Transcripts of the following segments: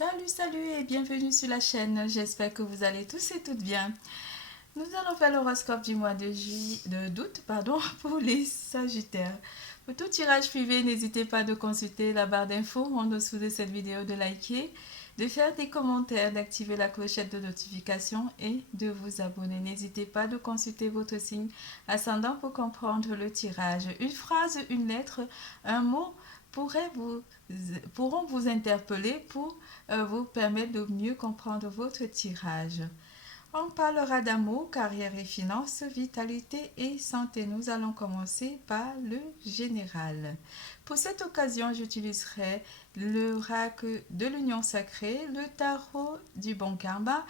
Salut, salut et bienvenue sur la chaîne. J'espère que vous allez tous et toutes bien. Nous allons faire l'horoscope du mois d'août pour les Sagittaires. Pour tout tirage privé, n'hésitez pas de consulter la barre d'infos en dessous de cette vidéo, de liker, de faire des commentaires, d'activer la clochette de notification et de vous abonner. N'hésitez pas de consulter votre signe ascendant pour comprendre le tirage. Une phrase, une lettre, un mot pourront vous interpeller pour vous permettre de mieux comprendre votre tirage. On parlera d'amour, carrière et finances, vitalité et santé. Nous allons commencer par le général. Pour cette occasion, j'utiliserai l'oracle de l'union sacrée, le tarot du bon karma,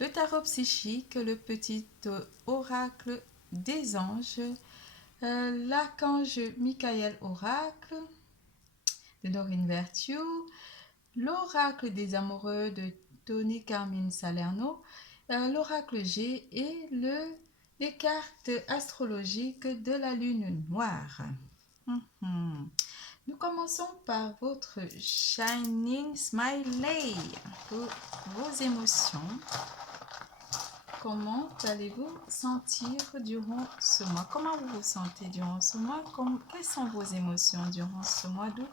le tarot psychique, le petit oracle des anges, l'archange Michael oracle de Dorine Vertue, l'oracle des amoureux de Tony Carmine Salerno, l'oracle G et les cartes astrologiques de la lune noire. Nous commençons par votre Shining Smiley pour vos émotions. Comment allez-vous sentir durant ce mois? Comment vous vous sentez durant ce mois? Quelles sont vos émotions durant ce mois d'août?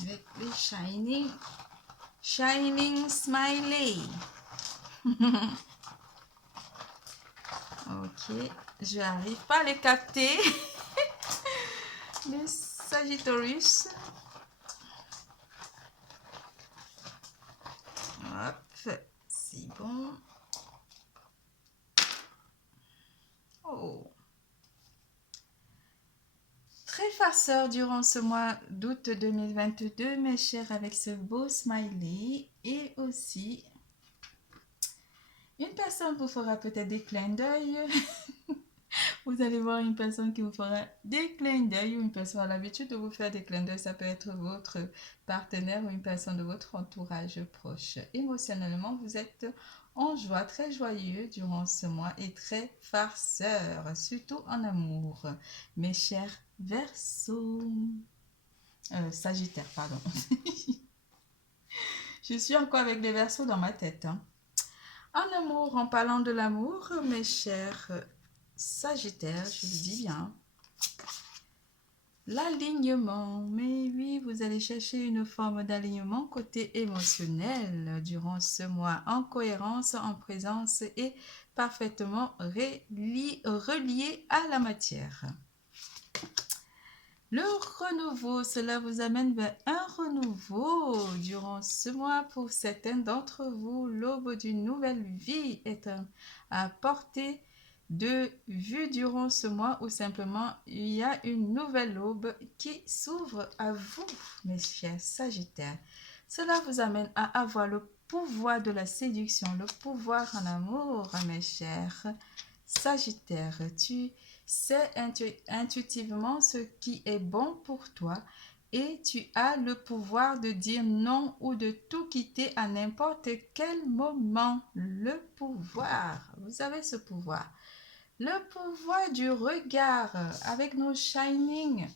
Avec le Shining Smiley. Ok, je n'arrive pas à les capter. Le Sagittarius. Hop, c'est bon. Oh. Très farceur durant ce mois d'août 2022, mes chers, avec ce beau smiley. Et aussi, une personne vous fera peut-être des clins d'œil. Vous allez voir une personne qui vous fera des clins d'œil, ou une personne a l'habitude de vous faire des clins d'œil. Ça peut être votre partenaire ou une personne de votre entourage proche. Émotionnellement, vous êtes en joie, très joyeux durant ce mois et très farceur, surtout en amour. Mes chers Verseaux. Sagittaire, pardon. Je suis encore avec des Verseaux dans ma tête. En amour, en parlant de l'amour, mes chers Sagittaire, je vous dis bien. L'alignement, mais oui, vous allez chercher une forme d'alignement côté émotionnel durant ce mois, en cohérence, en présence et parfaitement relié à la matière. Le renouveau, cela vous amène vers un renouveau durant ce mois. Pour certains d'entre vous, l'aube d'une nouvelle vie est à portée de vue durant ce mois, ou simplement il y a une nouvelle aube qui s'ouvre à vous, mes chers Sagittaires. Cela vous amène à avoir le pouvoir de la séduction, le pouvoir en amour, mes chers Sagittaires. Tu sais intuitivement ce qui est bon pour toi et tu as le pouvoir de dire non ou de tout quitter à n'importe quel moment. Le pouvoir, vous avez ce pouvoir. Le pouvoir du regard. Avec nos Shining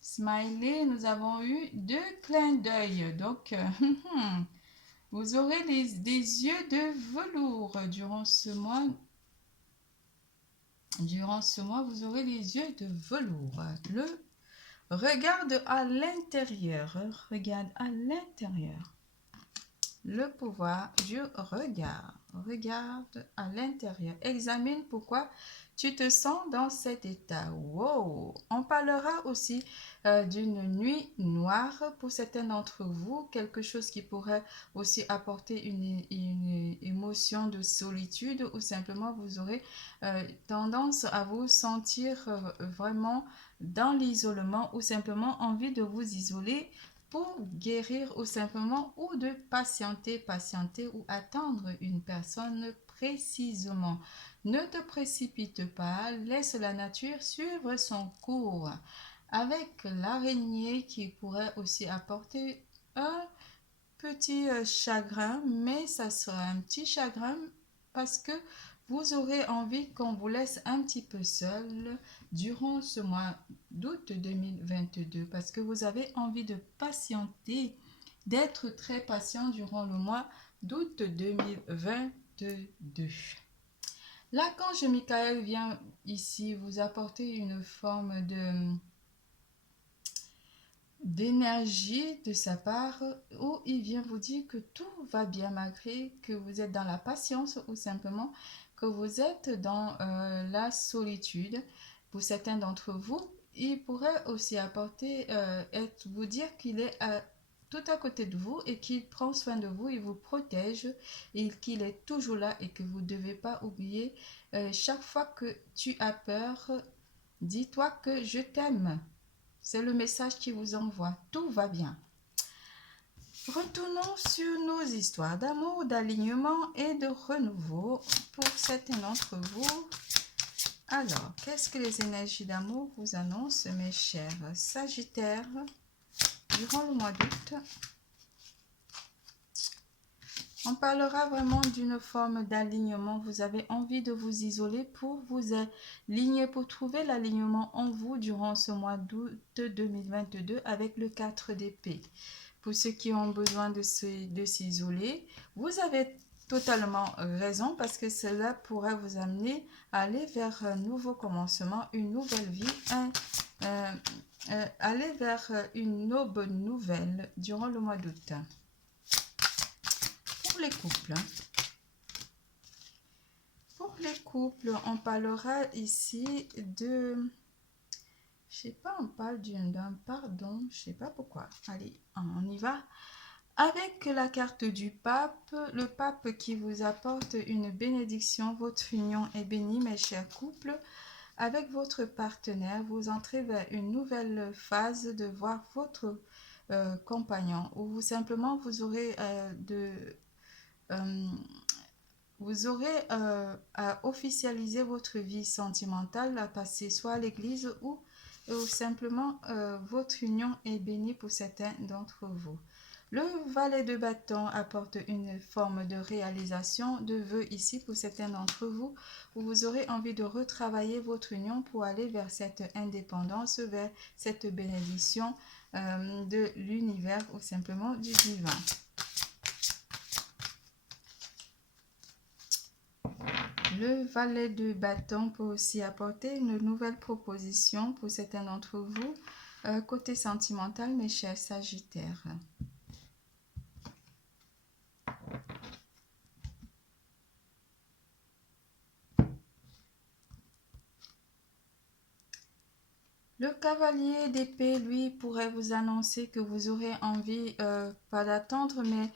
Smiley, nous avons eu 2 clins d'œil. Donc, vous aurez des yeux de velours durant ce mois. Durant ce mois, vous aurez les yeux de velours. Regarde à l'intérieur. Regarde à l'intérieur. Le pouvoir du regard. Regarde à l'intérieur. Examine pourquoi tu te sens dans cet état. Wow! On parlera aussi d'une nuit noire pour certains d'entre vous. Quelque chose qui pourrait aussi apporter une émotion de solitude, ou simplement vous aurez tendance à vous sentir vraiment dans l'isolement, ou simplement envie de vous isoler pour guérir, ou simplement, ou de patienter ou attendre une personne précisément. Ne te précipite pas, laisse la nature suivre son cours. Avec l'araignée qui pourrait aussi apporter un petit chagrin, mais ça sera un petit chagrin parce que vous aurez envie qu'on vous laisse un petit peu seul durant ce mois d'août 2022 parce que vous avez envie de patienter, d'être très patient durant le mois d'août 2022. L'archange Michael vient ici vous apporter une forme d'énergie de sa part où il vient vous dire que tout va bien malgré que vous êtes dans la patience ou simplement que vous êtes dans la solitude. Pour certains d'entre vous, il pourrait aussi apporter, vous dire qu'il est tout à côté de vous et qu'il prend soin de vous, il vous protège et qu'il est toujours là et que vous ne devez pas oublier chaque fois que tu as peur, dis-toi que je t'aime. C'est le message qui vous envoie. Tout va bien. Retournons sur nos histoires d'amour, d'alignement et de renouveau pour certains d'entre vous. Alors, qu'est-ce que les énergies d'amour vous annoncent, mes chers Sagittaires, durant le mois d'août? On parlera vraiment d'une forme d'alignement. Vous avez envie de vous isoler pour vous aligner, pour trouver l'alignement en vous durant ce mois d'août 2022 avec le 4 d'épée. Pour ceux qui ont besoin de s'isoler, vous avez totalement raison parce que cela pourrait vous amener à aller vers un nouveau commencement, une nouvelle vie, aller vers une aube nouvelle durant le mois d'août. Pour les couples, on parlera ici de... Je sais pas, on parle d'un pardon, je sais pas pourquoi. Allez, on y va. Avec la carte du pape, le pape qui vous apporte une bénédiction, votre union est bénie, mes chers couples. Avec votre partenaire, vous entrez vers une nouvelle phase de voir votre compagnon ou vous simplement vous aurez à officialiser votre vie sentimentale, à passer soit à l'église ou simplement votre union est bénie pour certains d'entre vous. Le valet de bâton apporte une forme de réalisation de vœux ici pour certains d'entre vous où vous aurez envie de retravailler votre union pour aller vers cette indépendance, vers cette bénédiction de l'univers ou simplement du divin. Le valet de bâton peut aussi apporter une nouvelle proposition pour certains d'entre vous. Côté sentimental, mes chers Sagittaires. Le cavalier d'épée, lui, pourrait vous annoncer que vous aurez envie, pas d'attendre, mais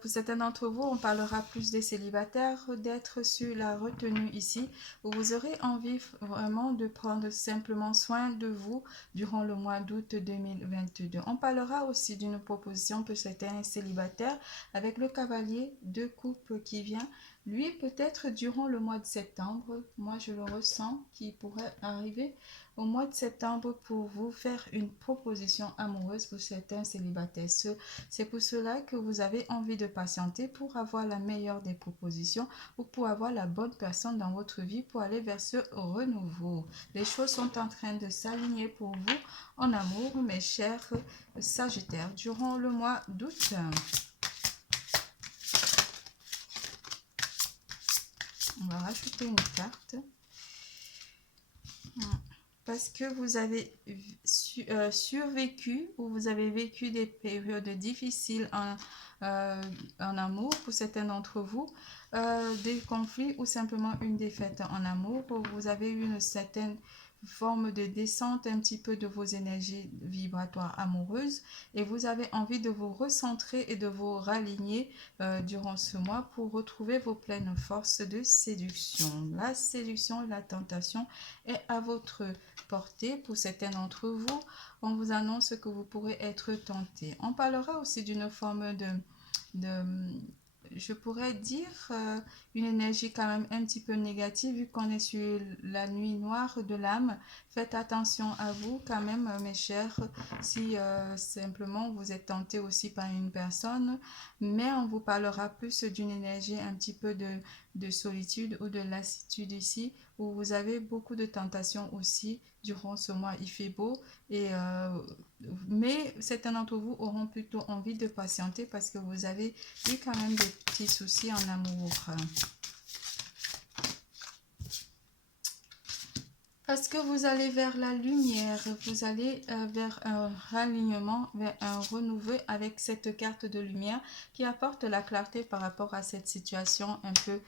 pour certains d'entre vous, on parlera plus des célibataires, d'être sur la retenue ici, où vous aurez envie vraiment de prendre simplement soin de vous durant le mois d'août 2022. On parlera aussi d'une proposition pour certains célibataires avec le cavalier de coupe qui vient. Lui, peut-être durant le mois de septembre, moi je le ressens, qui pourrait arriver au mois de septembre pour vous faire une proposition amoureuse pour certains célibataires. C'est pour cela que vous avez envie de patienter pour avoir la meilleure des propositions ou pour avoir la bonne personne dans votre vie pour aller vers ce renouveau. Les choses sont en train de s'aligner pour vous en amour, mes chers Sagittaires, durant le mois d'août. On va rajouter une carte. Parce que vous avez survécu ou vous avez vécu des périodes difficiles en amour pour certains d'entre vous, des conflits ou simplement une défaite en amour, où vous avez eu une certaine forme de descente un petit peu de vos énergies vibratoires amoureuses et vous avez envie de vous recentrer et de vous raligner durant ce mois pour retrouver vos pleines forces de séduction. La séduction et la tentation est à votre portée pour certains d'entre vous. On vous annonce que vous pourrez être tenté. On parlera aussi d'une forme je pourrais dire, une énergie quand même un petit peu négative vu qu'on est sur la nuit noire de l'âme. Faites attention à vous quand même, mes chers, si simplement vous êtes tenté aussi par une personne, mais on vous parlera plus d'une énergie un petit peu de solitude ou de lassitude ici, où vous avez beaucoup de tentations aussi. Durant ce mois, il fait beau, mais certains d'entre vous auront plutôt envie de patienter parce que vous avez eu quand même des petits soucis en amour. Parce que vous allez vers la lumière, vous allez vers un ralignement, vers un renouveau avec cette carte de lumière qui apporte la clarté par rapport à cette situation un peu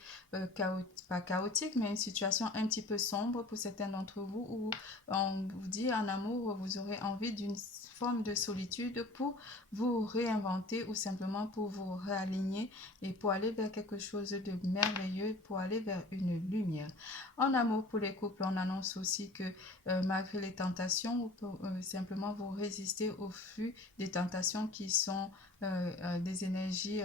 pas chaotique, mais une situation un petit peu sombre pour certains d'entre vous où on vous dit en amour, vous aurez envie d'une forme de solitude pour vous réinventer ou simplement pour vous réaligner et pour aller vers quelque chose de merveilleux, pour aller vers une lumière. En amour pour les couples, on annonce aussi que malgré les tentations, ou simplement vous résistez au flux des tentations qui sont des énergies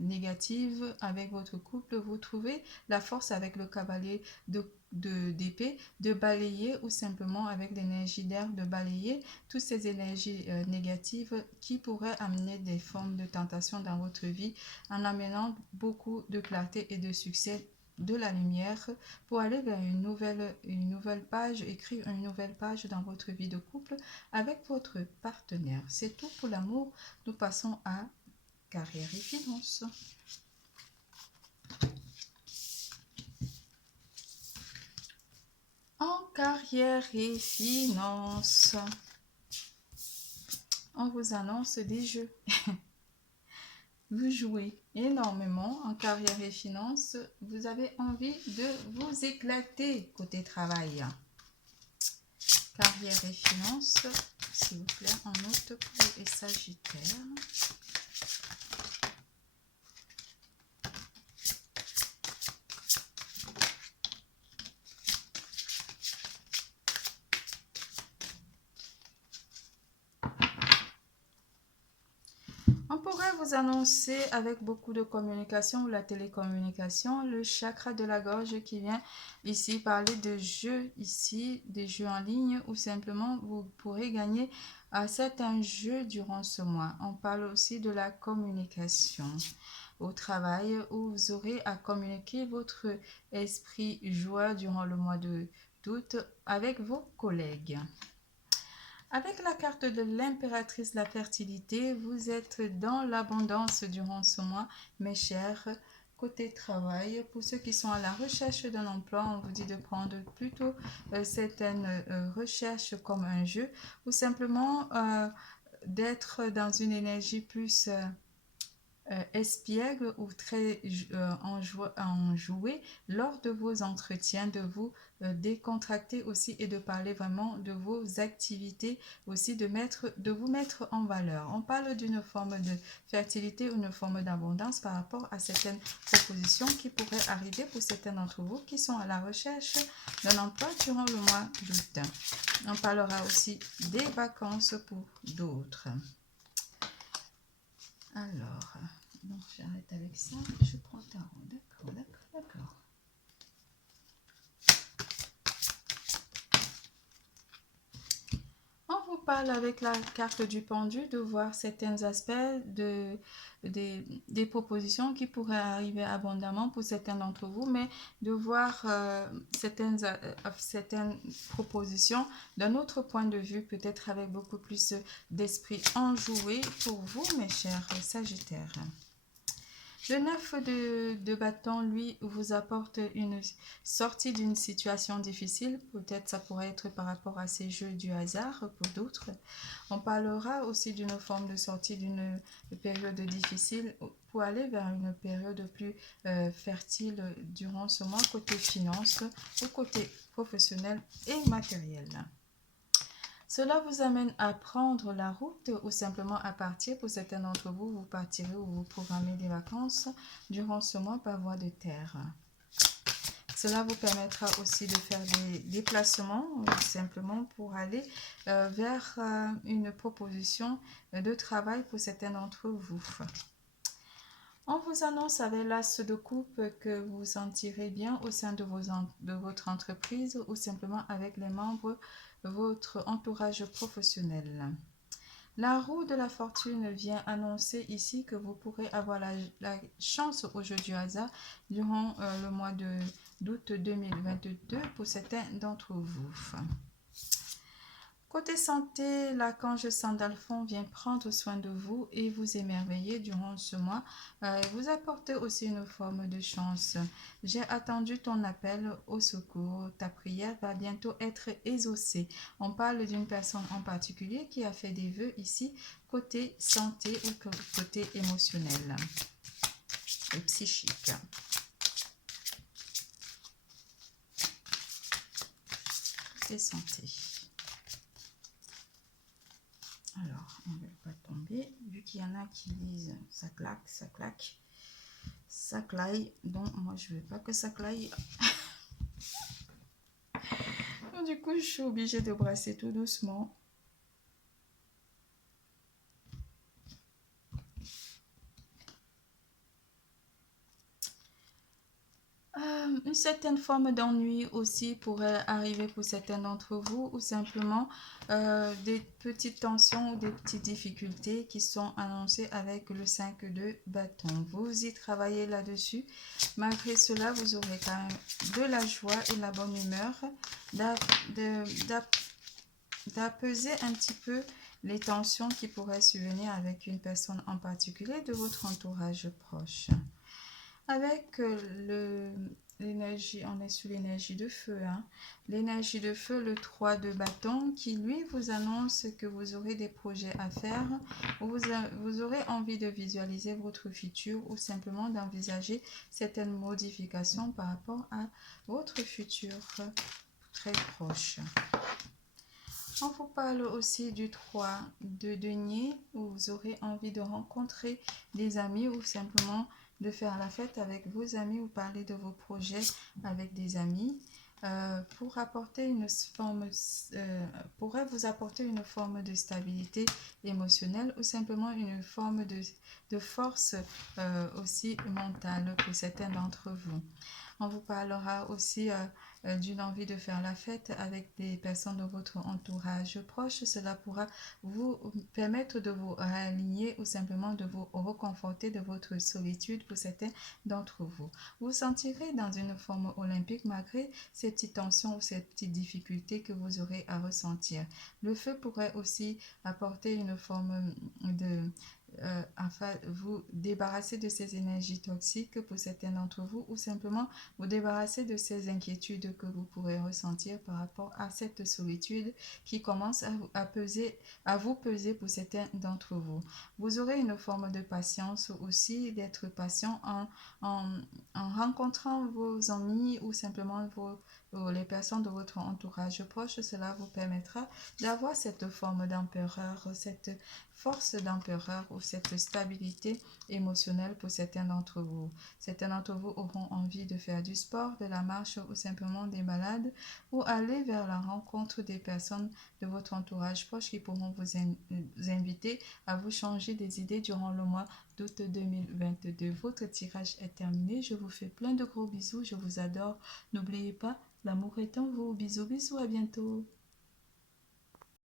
négatives avec votre couple, vous trouvez la force avec le cavalier d'épée de balayer ou simplement avec l'énergie d'air de balayer toutes ces énergies négatives qui pourraient amener des formes de tentation dans votre vie en amenant beaucoup de clarté et de succès de la lumière pour aller vers une nouvelle page, écrire une nouvelle page dans votre vie de couple avec votre partenaire. C'est tout pour l'amour. Nous passons à carrière et finances. En carrière et finances, on vous annonce des jeux. Vous jouez énormément en carrière et finances. Vous avez envie de vous éclater côté travail. Carrière et finances, s'il vous plaît, en note pour les Sagittaires. On pourrait vous annoncer avec beaucoup de communication ou la télécommunication, le chakra de la gorge qui vient ici parler de jeux ici, des jeux en ligne ou simplement vous pourrez gagner à certains jeux durant ce mois. On parle aussi de la communication au travail où vous aurez à communiquer votre esprit joie durant le mois d'août avec vos collègues. Avec la carte de l'impératrice de la fertilité, vous êtes dans l'abondance durant ce mois, mes chers. Côté travail, pour ceux qui sont à la recherche d'un emploi, on vous dit de prendre plutôt certaines recherches comme un jeu ou simplement d'être dans une énergie plus espiègle ou très enjoué lors de vos entretiens, de vous décontracter aussi et de parler vraiment de vos activités, aussi de vous mettre en valeur. On parle d'une forme de fertilité ou une forme d'abondance par rapport à certaines propositions qui pourraient arriver pour certains d'entre vous qui sont à la recherche d'un emploi durant le mois d'août. On parlera aussi des vacances pour d'autres. Alors, donc j'arrête avec ça, je prends tarot, d'accord. On vous parle avec la carte du pendu de voir certains aspects des propositions qui pourraient arriver abondamment pour certains d'entre vous, mais de voir certaines propositions d'un autre point de vue, peut-être avec beaucoup plus d'esprit enjoué pour vous, mes chers Sagittaires. Le 9 de bâton, lui, vous apporte une sortie d'une situation difficile. Peut-être ça pourrait être par rapport à ces jeux du hasard pour d'autres. On parlera aussi d'une forme de sortie d'une période difficile pour aller vers une période plus fertile durant ce mois, côté finance ou côté professionnel et matériel. Cela vous amène à prendre la route ou simplement à partir. Pour certains d'entre vous, vous partirez ou vous programmez des vacances durant ce mois par voie de terre. Cela vous permettra aussi de faire des déplacements simplement pour aller vers une proposition de travail pour certains d'entre vous. On vous annonce avec l'as de coupe que vous vous sentirez bien au sein de votre entreprise ou simplement avec les membres de votre entourage professionnel. La roue de la fortune vient annoncer ici que vous pourrez avoir la chance au jeu du hasard durant le mois d'août 2022 pour certains d'entre vous. Côté santé, l'archange Sandalphon vient prendre soin de vous et vous émerveiller durant ce mois. Vous apportez aussi une forme de chance. J'ai attendu ton appel au secours. Ta prière va bientôt être exaucée. On parle d'une personne en particulier qui a fait des vœux ici, côté santé ou côté émotionnel et psychique. Côté santé. Alors, on ne va pas tomber, vu qu'il y en a qui disent ça claque, ça claque, ça claille. Donc, moi, je ne veux pas que ça claille. Donc, du coup, je suis obligée de brasser tout doucement. Une certaine forme d'ennui aussi pourrait arriver pour certains d'entre vous, ou simplement des petites tensions ou des petites difficultés qui sont annoncées avec le 5 de bâton. Vous y travaillez là-dessus. Malgré cela, vous aurez quand même de la joie et la bonne humeur d'apaiser un petit peu les tensions qui pourraient survenir avec une personne en particulier de votre entourage proche. Avec l'énergie, on est sur l'énergie de feu. L'énergie de feu, le 3 de bâton, qui lui vous annonce que vous aurez des projets à faire, ou vous aurez envie de visualiser votre futur ou simplement d'envisager certaines modifications par rapport à votre futur très proche. On vous parle aussi du 3 de denier, où vous aurez envie de rencontrer des amis ou simplement de faire la fête avec vos amis ou parler de vos projets avec des amis pour apporter une forme, pourrait vous apporter une forme de stabilité émotionnelle ou simplement une forme de force aussi mentale pour certains d'entre vous. On vous parlera aussi d'une envie de faire la fête avec des personnes de votre entourage proche. Cela pourra vous permettre de vous réaligner ou simplement de vous reconforter de votre solitude pour certains d'entre vous. Vous sentirez dans une forme olympique malgré ces petites tensions ou ces petites difficultés que vous aurez à ressentir. Le feu pourrait aussi apporter une forme de afin vous débarrasser de ces énergies toxiques pour certains d'entre vous ou simplement vous débarrasser de ces inquiétudes que vous pourrez ressentir par rapport à cette solitude qui commence à vous peser pour certains d'entre vous. Vous aurez une forme de patience aussi, d'être patient en rencontrant vos amis ou simplement les personnes de votre entourage proche. Cela vous permettra d'avoir cette forme d'empereur, cette force d'empereur ou cette stabilité émotionnelle pour certains d'entre vous. Certains d'entre vous auront envie de faire du sport, de la marche ou simplement des balades ou aller vers la rencontre des personnes de votre entourage proche qui pourront vous inviter à vous changer des idées durant le mois d'août 2022. Votre tirage est terminé. Je vous fais plein de gros bisous. Je vous adore. N'oubliez pas, l'amour est en vous. Bisous, bisous, à bientôt.